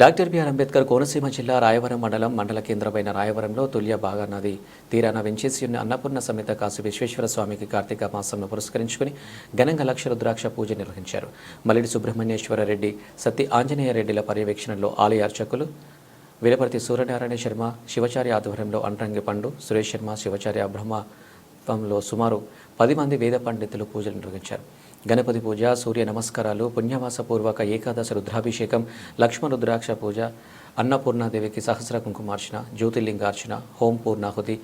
Doctor BR Ambedkar Konaseema జిల్లా రాయవరం మండల కేంద్రమైన రాయవరంలో తుల్య బాగా నది తీరాన వెంచేసి ఉన్న అన్నపూర్ణ సమేత కాశీ విశ్వేశ్వర స్వామికి కార్తీక మాసంను పురస్కరించుకుని ఘనంగా లక్ష రుద్రాక్ష పూజ నిర్వహించారు. మల్లిడి సుబ్రహ్మణ్యేశ్వర రెడ్డి, సత్తి ఆంజనేయ రెడ్డిల పర్యవేక్షణలో ఆలయ అర్చకులు వీరపర్తి సూర్యనారాయణ శర్మ, శివచార్య ఆధ్వర్యంలో అంట్రంగి పండు, సురేష్ శర్మ, శివచార్య బ్రహ్మలో సుమారు 10 మంది వేద పండితులు పూజలు నిర్వహించారు. గణపతి పూజ, సూర్య నమస్కారాలు, పుణ్యమాసపూర్వక ఏకాదశ రుద్రాభిషేకం, లక్ష్మణ రుద్రాక్ష పూజ, అన్నపూర్ణాదేవికి సహస్ర కుంకుమార్చన, జ్యోతిర్లింగార్చన, హోం పూర్ణాహుతి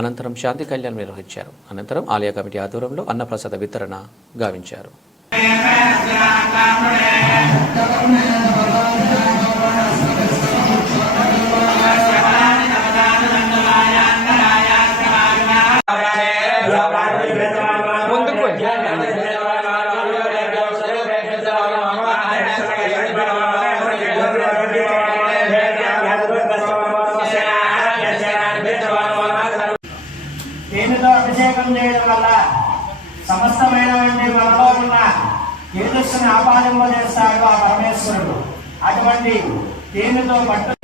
అనంతరం శాంతి కళ్యాణం నిర్వహించారు. అనంతరం ఆలయ కమిటీ ఆధ్వర్యంలో అన్నప్రసాద వితరణ గావించారు. తేనెతో అభిషేకం చేయడం వల్ల సమస్తమైనటువంటి మనలో ఉన్న తేజస్సును ఆపాదింపజేస్తాడు ఆ పరమేశ్వరుడు. అటువంటి తేనెతో పట్టు